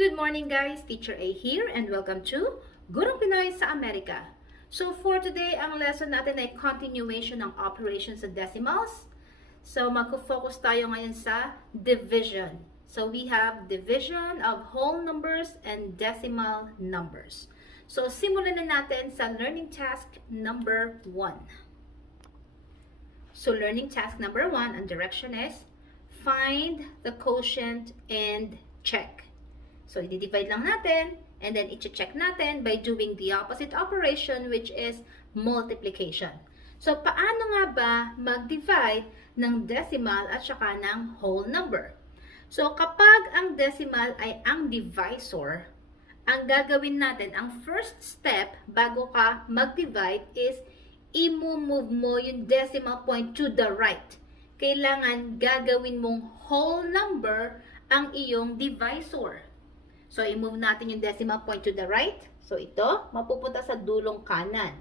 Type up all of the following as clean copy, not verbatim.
Good morning guys, Teacher A here and welcome to Gurong Pinoy sa Amerika. So for today, ang lesson natin ay continuation ng operations sa decimals. So magfo-focus tayo ngayon sa division. So we have division of whole numbers and decimal numbers. So simulan na natin sa learning task number 1. So learning task number 1, ang direction is find the quotient and check. So, i-divide lang natin, and then i-check natin by doing the opposite operation, which is multiplication. So, paano nga ba mag-divide ng decimal at saka ng whole number? So, kapag ang decimal ay ang divisor, ang gagawin natin, ang first step bago ka mag-divide is i-move mo yung decimal point to the right. Kailangan gagawin mong whole number ang iyong divisor. So, i-move natin yung decimal point to the right. So, ito, mapupunta sa dulong kanan.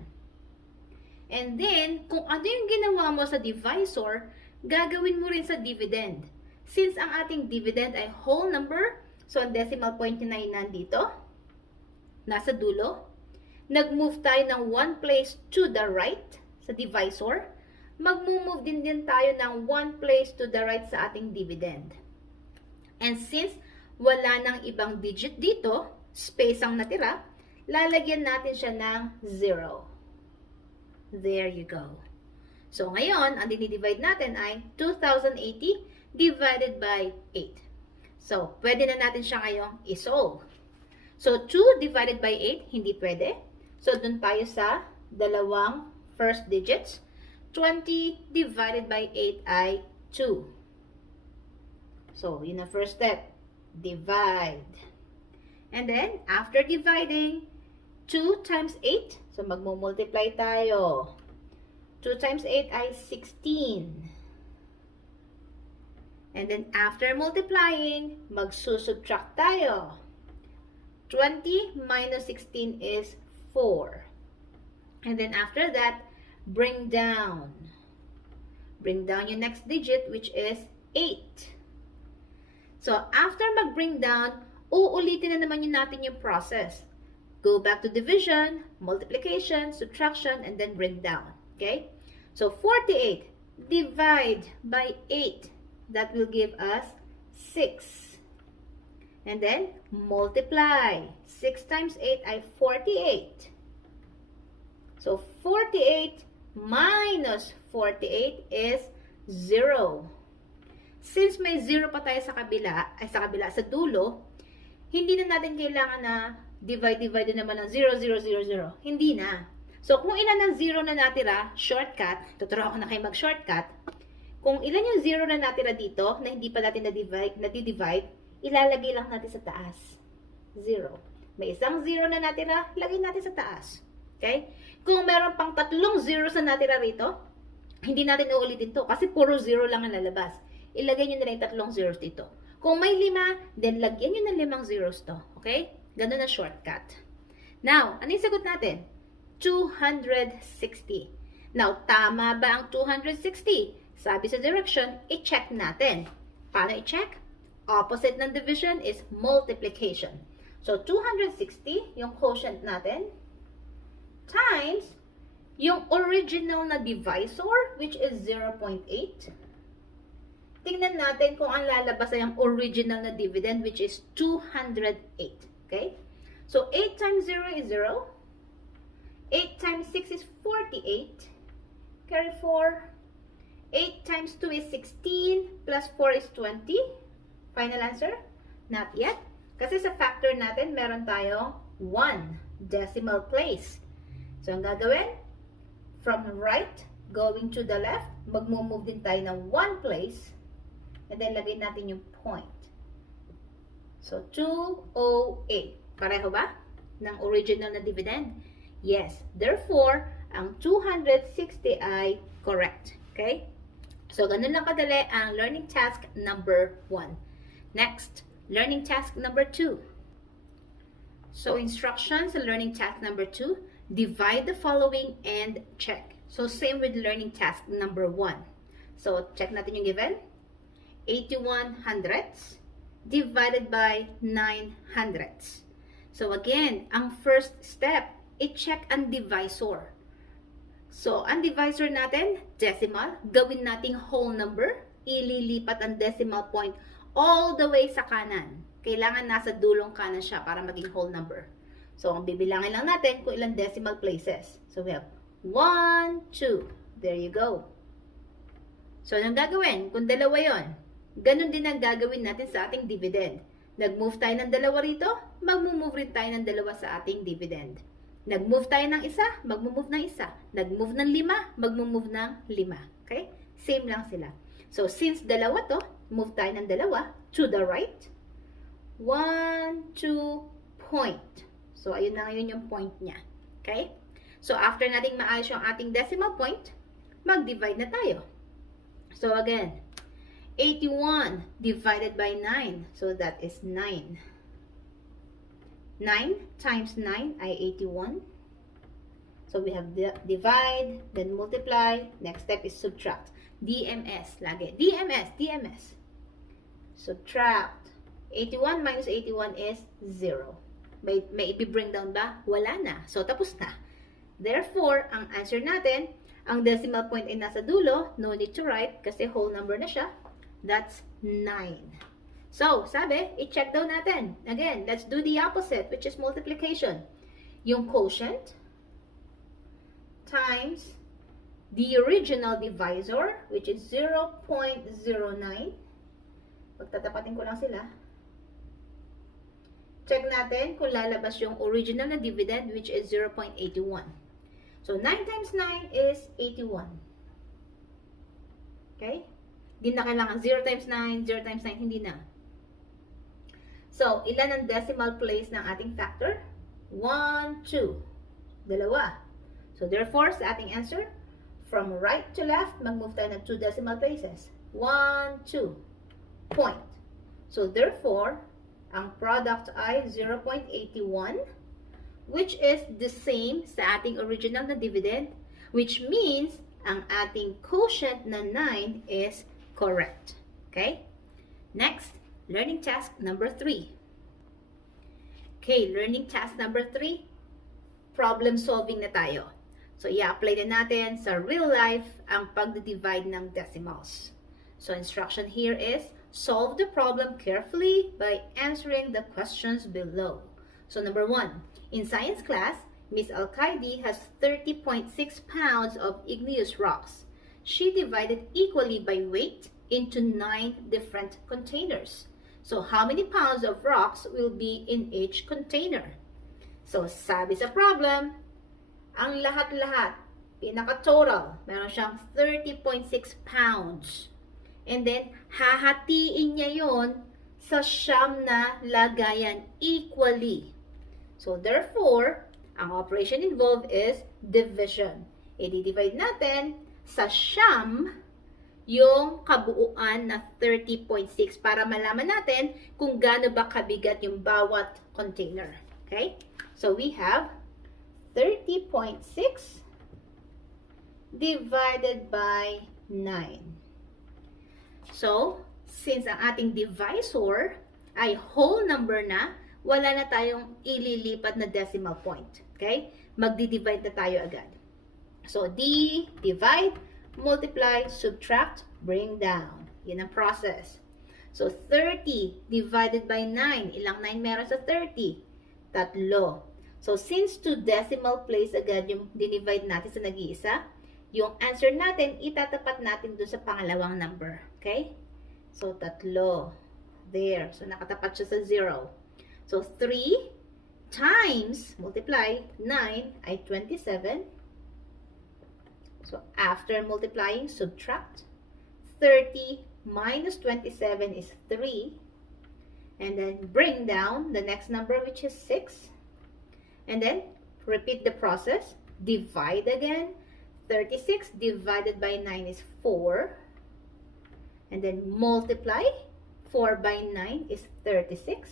And then, kung ano yung ginawa mo sa divisor, gagawin mo rin sa dividend. Since ang ating dividend ay whole number, so ang decimal point na nandito, nasa dulo, nag-move tayo ng one place to the right sa divisor, mag-move din tayo ng one place to the right sa ating dividend. And since wala nang ibang digit dito, space ang natira, lalagyan natin siya ng 0. There you go. So ngayon, ang dinidivide natin ay 2080 divided by 8. So, pwede na natin siya ngayong isolve. So, 2 divided by 8, hindi pwede. So, dun tayo sa dalawang first digits. 20 divided by 8 ay 2. So, yun ang first step. Divide. And then, after dividing, 2 times 8. So, magmumultiply tayo. 2 times 8 ay 16. And then, after multiplying, magsusubtract tayo. 20 minus 16 is 4. And then, after that, bring down. Bring down your next digit, which is 8. So, after mag-bring down, uulitin na naman natin yung process. Go back to division, multiplication, subtraction, and then bring down. Okay? So, 48. Divide by 8. That will give us 6. And then, multiply. 6 times 8 ay 48. So, 48 minus 48 is 0. Since may 0 pa tayo sa dulo, hindi na natin kailangan na divide naman ng 0, 0, 0, 0. Hindi na. So, kung ilan ang 0 na natira, shortcut, tuturo ako na kayo mag-shortcut. Kung ilan yung 0 na natira dito, na hindi pa natin na-divide, ilalagay lang natin sa taas. 0. May isang 0 na natira, lagay natin sa taas. Okay? Kung meron pang 3 zeros na natira rito, hindi natin uulitin to kasi puro 0 lang ang lalabas. Ilagay nyo na lang yung 3 zeros dito. Kung may 5, then lagyan nyo ng 5 zeros to. Okay? Ganun na shortcut. Now, ano yung sagot natin? 260. Now, tama ba ang 260? Sabi sa direction, i-check natin. Paano i-check? Opposite ng division is multiplication. So, 260, yung quotient natin, times yung original na divisor, which is 0.8. Tingnan natin kung ang lalabas ay ang original na dividend, which is 208. Okay? So, 8 times 0 is 0. 8 times 6 is 48. Carry 4. 8 times 2 is 16. Plus 4 is 20. Final answer? Not yet. Kasi sa factor natin, meron tayo 1 decimal place. So, ang gagawin, from right going to the left, magmumove din tayo ng 1 place. And then, lagay natin yung point. So, 208. Pareho ba? Ng original na dividend? Yes. Therefore, ang 260 ay correct. Okay? So, ganun lang kadali ang learning task number 1. Next, learning task number 2. So, instructions sa learning task number 2. Divide the following and check. So, same with learning task number 1. So, check natin yung given. 81 hundredths divided by 9 hundredths. So again, ang first step, i-check ang divisor. So, ang divisor natin, decimal, gawin nating whole number, ililipat ang decimal point all the way sa kanan. Kailangan nasa dulong kanan siya para maging whole number. So, ang bibilangin lang natin kung ilang decimal places. So, we have 1, 2. There you go. So, anong gagawin? Kung dalawa yon, ganun din ang gagawin natin sa ating dividend. Nag-move tayo ng dalawa rito, mag-move rin tayo ng dalawa sa ating dividend. Nag-move tayo ng isa, mag-move ng isa. Nag-move ng 5, mag-move ng 5. Okay? Same lang sila. So, since dalawa to, move tayo ng dalawa to the right. 1, 2, point. So, ayun na ngayon yung point niya. Okay? So, after nating maayos yung ating decimal point, mag-divide na tayo. So, again, 81 divided by 9. So, that is 9. 9 times 9 ay 81. So, we have divide, then multiply. Next step is subtract. DMS lagi. DMS. Subtract. 81 minus 81 is 0. May i-bring down ba? Wala na. So, tapos na. Therefore, ang answer natin, ang decimal point ay nasa dulo. No need to write kasi whole number na siya. That's 9. So, sabi, i-check daw natin. Again, let's do the opposite, which is multiplication. Yung quotient times the original divisor, which is 0.09. Pagtatapatin ko lang sila. Check natin kung lalabas yung original na dividend, which is 0.81. So, 9 times 9 is 81. Okay? Hindi na kailangan 0 times 9, 0 times 9, hindi na. So, ilan ang decimal place ng ating factor? 1, 2. Dalawa. So, therefore, sa ating answer, from right to left, mag-move tayo ng 2 decimal places. 1, 2. Point. So, therefore, ang product ay 0.81, which is the same sa ating original na dividend, which means ang ating quotient na 9 is correct. Okay? Next, learning task number 3. Okay, learning task number 3, problem solving na tayo. So, i-apply na natin sa real life ang pag-divide ng decimals. So, instruction here is, solve the problem carefully by answering the questions below. So, number 1, in science class, Miss Alcaide has 30.6 pounds of igneous rocks. She divided equally by weight into 9 different containers. So, how many pounds of rocks will be in each container? So, sabi sa problem, ang lahat-lahat, pinaka-total, meron siyang 30.6 pounds. And then, hahatiin niya yon sa siyam na lagayan equally. So, therefore, ang operation involved is division. I-divide natin sa siyam yung kabuuan na 30.6 para malaman natin kung gaano ba kabigat yung bawat container. Okay? So, we have 30.6 divided by 9. So, since ang ating divisor ay whole number na, wala na tayong ililipat na decimal point. Okay? Magdi-divide na tayo agad. So, divide, multiply, subtract, bring down. Yan ang process. So, 30 divided by 9. Ilang 9 meron sa 30? 3. So, since 2 decimal place agad yung dinivide natin sa nag-iisa, yung answer natin, itatapat natin dun sa pangalawang number. Okay? So, 3. There. So, nakatapat siya sa 0. So, 3 times, multiply, 9 ay 27. So, after multiplying, subtract. 30 minus 27 is 3. And then, bring down the next number, which is 6. And then, repeat the process. Divide again. 36 divided by 9 is 4. And then, multiply. 4 by 9 is 36.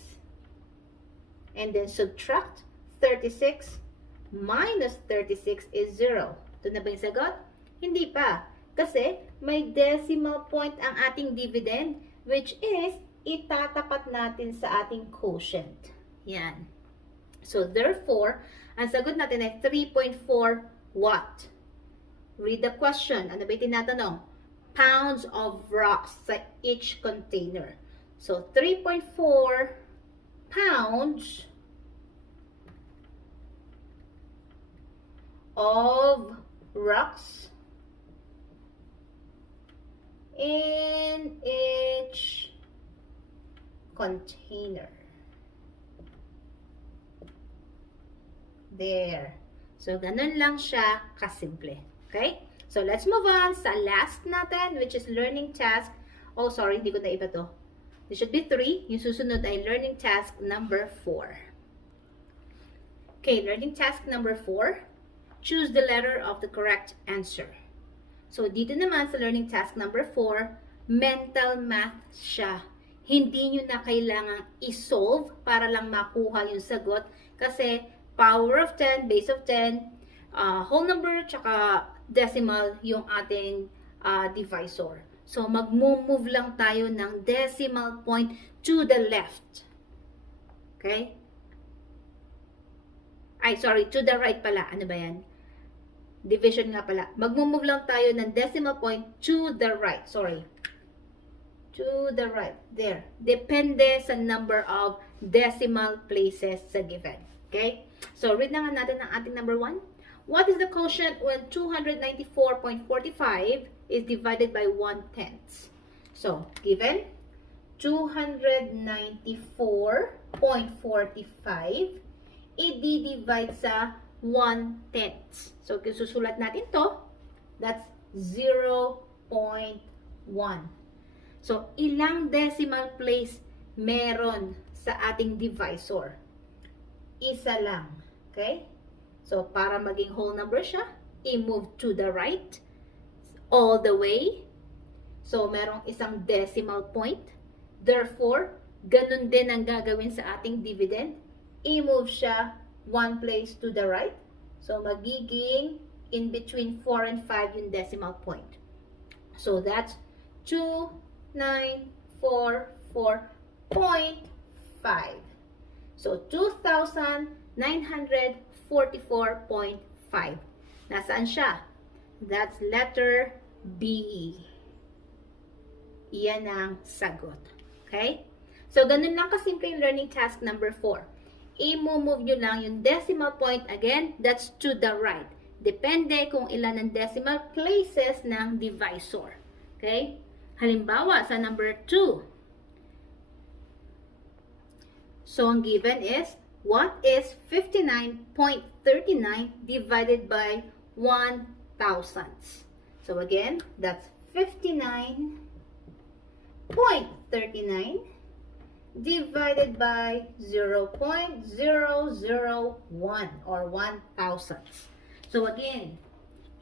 And then, subtract. 36 minus 36 is 0. Ito na ba yung sagot? Hindi pa. Kasi, may decimal point ang ating dividend, which is itatapat natin sa ating quotient. Yan. So, therefore, ang sagot natin ay 3.4 what? Read the question. Ano ba yung tinatanong? Pounds of rocks sa each container. So, 3.4 pounds of rocks in each container. There. So, ganun lang siya kasimple. Okay? So, let's move on sa last natin, which is learning task. Oh, sorry, hindi ko na iba to. There should be 3. Yung susunod ay learning task number 4. Okay, learning task number 4. Choose the letter of the correct answer. So, dito naman sa learning task number 4, mental math siya. Hindi nyo na kailangang i-solve para lang makuha yung sagot kasi power of 10, base of 10, whole number, tsaka decimal yung ating divisor. So, mag-move lang tayo ng decimal point to the left. Okay? Ay, sorry, to the right pala. Ano ba yan? Division nga pala. Mag-move lang tayo ng decimal point to the right. Sorry. To the right. There. Depende sa number of decimal places sa given. Okay? So, read na nga natin ang ating number 1. What is the quotient when 294.45 is divided by 1/10? So, given 294.45, i-divide sa 1/10. So, kung susulat natin to, that's 0.1. So, ilang decimal place meron sa ating divisor? Isa lang. Okay? So, para maging whole number siya, i-move to the right all the way. So, merong isang decimal point. Therefore, ganun din ang gagawin sa ating dividend. I-move siya one place to the right. So, magiging in between 4 and 5 yung decimal point. So, that's 2944.5. So, 2,944.5. Nasaan siya? That's letter B. Iyan ang sagot. Okay? So, ganun lang kasimple yung learning task number 4. I-move nyo lang yung decimal point. Again, that's to the right. Depende kung ilan ang decimal places ng divisor. Okay? Halimbawa, sa number 2. So, ang given is, what is 59.39 divided by 1,000? So, again, that's 59.39 divided by 0.001 or 1,000. So, again,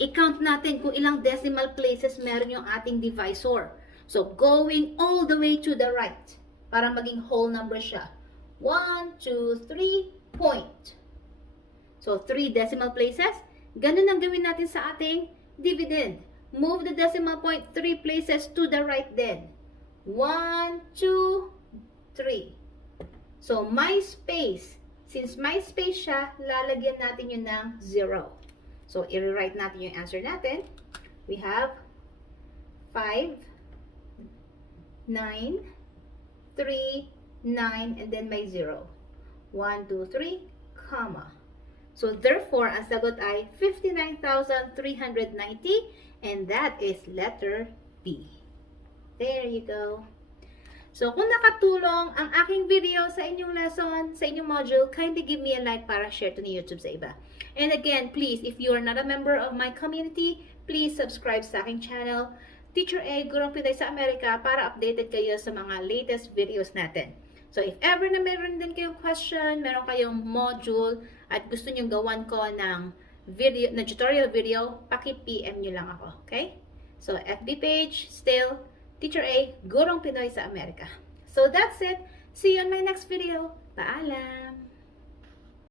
i-count natin kung ilang decimal places meron yung ating divisor. So, going all the way to the right para maging whole number siya. 1, 2, 3, point. So, 3 decimal places. Ganun ang gawin natin sa ating dividend. Move the decimal point 3 places to the right then. 1, 2, 3. So, my space. Since my space siya, lalagyan natin yun ng 0. So, i-rewrite natin yung answer natin. We have 5, 9, 3, 9, and then may 0. 1, 2, 3, comma. So, therefore, ang sagot ay 59,390, and that is letter B. There you go. So, kung nakatulong ang aking video sa inyong lesson, sa inyong module, kindly give me a like para share to ni YouTube sa iba. And again, please, if you are not a member of my community, please subscribe sa aking channel, Teacher A, Gurong Pinoy sa Amerika, para updated kayo sa mga latest videos natin. So, if ever na meron din kayong question, meron kayong module, at gusto nyong gawan ko ng video, na tutorial video, paki-PM nyo lang ako. Okay? So, FB page, still, Teacher A, Gurong Pinoy sa Amerika. So, that's it. See you on my next video. Paalam!